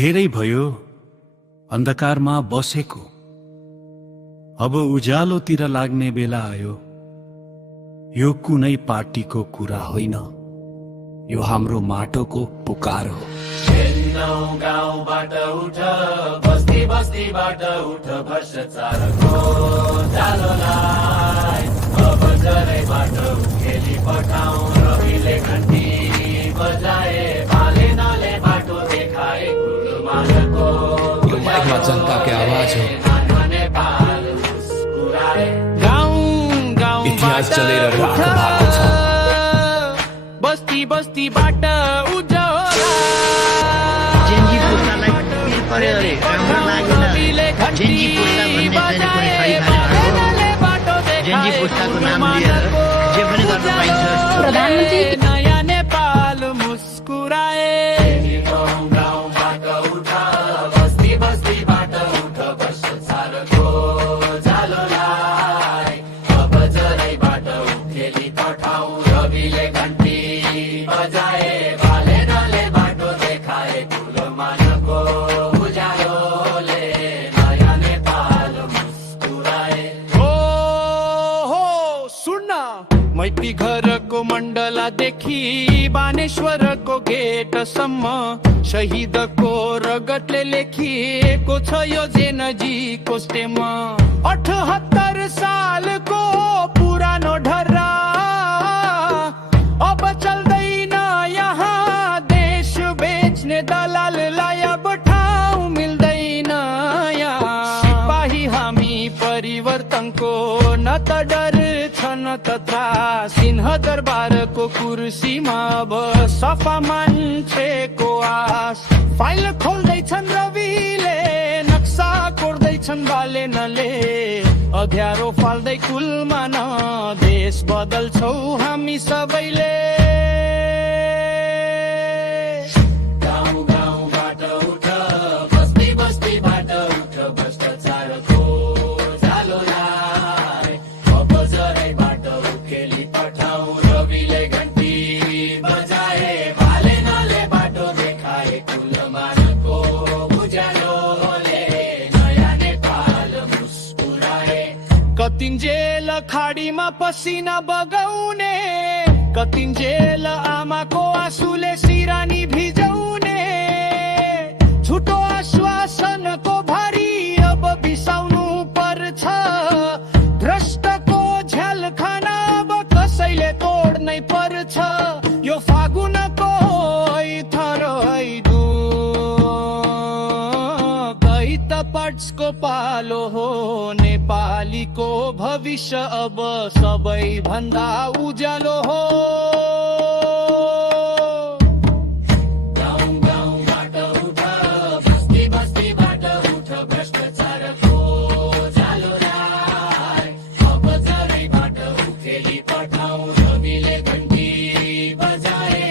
धेरै भयो अन्धकारमा बसेको, अब उज्यालोतिर लाग्ने बेला आयो। यो कुनै पार्टीको कुरा होइन, यो हाम्रो माटोको पुकार हो। गाउँबाट उठ, बस्ती बस्तीबाट उठ, भ्रष्टाचारको जालोलाई अब जरैबाट उखेली पठाऊ। रविले घन्टी बजाए, बालेनले बाटो देखाए, गुरुमानको यो माइकमा जनताको आवाज हो। नेपाल मुस्कुराए, इतिहास चलेर राख भएको छ। बस्ती बस्तीबाट उज्यालो, जेनजी पुस्तालाई पिर पर्यो अरे राम्रो लागेन। जेनजी पुस्ता भन्ने छैन कुनै खरिखाने भएको। जेनजी पुस्ताको नाम लिएर जे पनि गर्न पाइन्छ। प्रधानमन्त्री नयाँ नेपाल मुस्कुराए। गाउँबाट उठ, बस्ती बस्तीबाट उठ, भ्रष्टाचारको जालोलाई अब जरैबाट उखेली पठाऊ। रविले घन्टी बजाए, बालेनले बाटो देखाए, कुलमानको उज्यालोले नयाँ नेपाल मुस्कुराए। हो सुन्न, मैती घरको मण्डलादेखि बानेश्वरको गेटसम्म शहीदको रगतले लेखिएको छ यो जेनजीको स्टेम। 78 सालको पुरानो ढर्रा अब चल्दैन यहाँ। देश बेच्ने दलाललाई अब ठाउँ मिल्दैन यहाँ। सिपाही हामी परिवर्तनको, न त डर छ न त त्रास। सिंह दरबारको कुर्सीमा अब सफा मान्छेको आस। फाइल खोल्दैछन् रविले, नक्सा कोर्दैछन् बालेनले, अध्यारो फाल्दै कुलमा न देश बदल्छौ हामी सबैले। गाउँ गाउँबाट उठ, बस्ती बस्तीबाट उठ, भ्रष्टाचारको जालोलाई अब जरैबाट उखेली पठाऊ। रविले घन्टी बजाए, बालेनले बाटो देखाए, कुलमानको उज्यालोले नयाँ नेपाल मुस्कुराए। कतिन्जेल खाडीमा पसिना बगाउने, कतिन्जेल आमाको आँसुले सिरानी भिजाउने। छुटो आश्वासनको भारी अब बिसाउनु पर्छ। भ्रष्टको झ्याल खाना अब कसैले तोड्नै पर्छ। यो फागुनको थर को पालो हो। नेपालीको भविष्य अब सबैभन्दा उज्यालो हो। गाउँ गाउँबाट उठ, बस्ती बस्तीबाट उठ, भ्रष्टाचारको जालोलाई अब जरैबाट उखेली पठाऊ। रविले घन्टी बजाए,